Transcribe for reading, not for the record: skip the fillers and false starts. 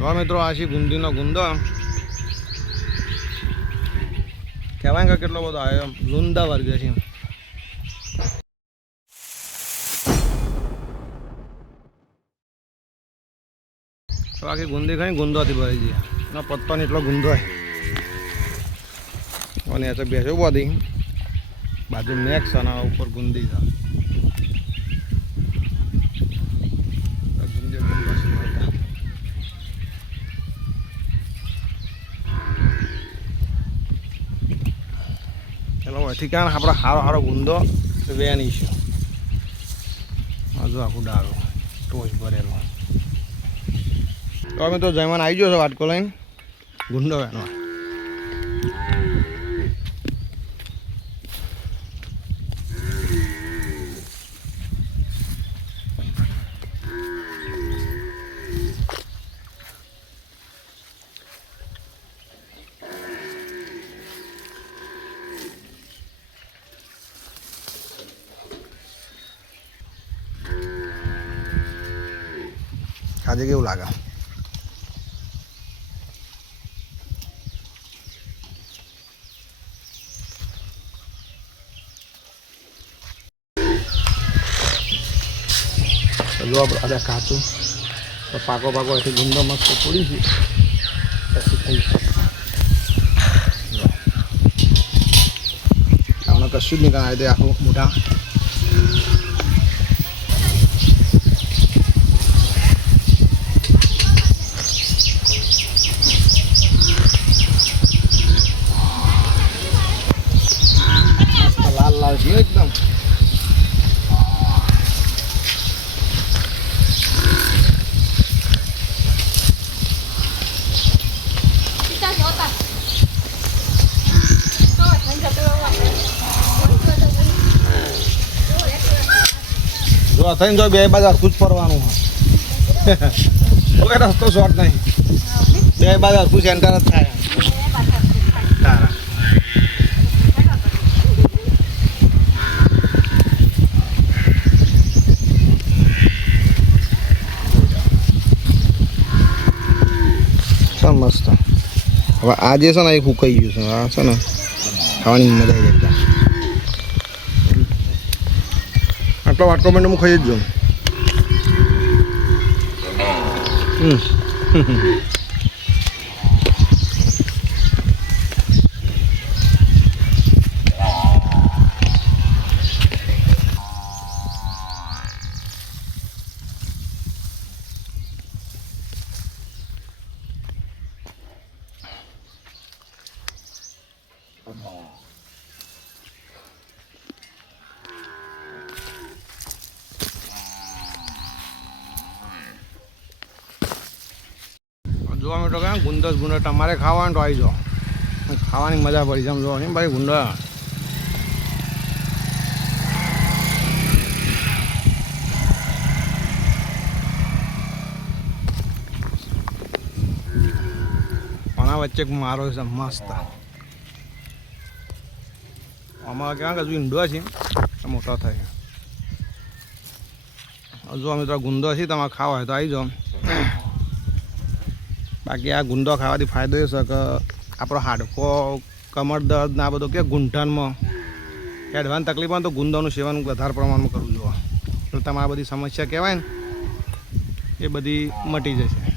હવે મિત્રો આ છે ગુંદીનો ગુંદો કહેવાય કે કેટલો બધો આવ્યો લુંદા વર્ગ છે બાકી ગુંદી ખાઈ ગુંદોથી ભરી છે એનો પત્તો ને એટલો ગુંદો હોય અને એ તો બેસો બધી બાજુ મેક્સ અને ઉપર ગુંદી છે ચલો એથી ક્યાં આપણે સારો સારો ગુંદો વેની છે હજુ આખું ડાળું ટોચ ભરેલો તો અમે તો જયમાન આવી ગયો છે વાટકો લઈને ગુંડો વેનો આજે કેવું લાગે જો આપણે કાચું તો પાકો પાકો એથી ગુંદો મસ્ત પડી છે પછી થઈ આપણે કશું જ નહીં કરાય તે આખું મોટા લાલ લાલ છે એકદમ જો થઈને જો બે બાજુ હરખું જ ફરવાનું કોઈ રસ્તો શોર્ટ નહીં બે બાજુ હરખું સેન્ટર જ થાય તારા મસ્ત હવે આજે છે ને એ ફૂંકાઈ ગયું છે આ છે ને ખાવાની મજા આવી જાય આટલો વાટકો મને હું ખાઈ જ જાઉં જોવા મિત્રો ક્યાં ગુંદસ ગુંડો તમારે ખાવાનું તો આવી જાઓ ખાવાની મજા પડી સમજો ને ભાઈ ગુંડા આના વચ્ચે મારો છે મસ્ત આમાં ક્યાં હજુ ઈંડો છે મોટો થાય હજુ અમે તો ગુંદો છે તમારે ખાવા હોય તો આવી જાઓ બાકી આ ગુંદો ખાવાથી ફાયદો એ છે કે આપણો હાડકો કમર દર્દ ને આ બધું કે ગૂંઠણમાં એડવાન્સ તકલીફમાં તો ગુંદોનું સેવન વધારે પ્રમાણમાં કરવું જોઈએ તો તમારી બધી સમસ્યા કહેવાય ને એ બધી મટી જશે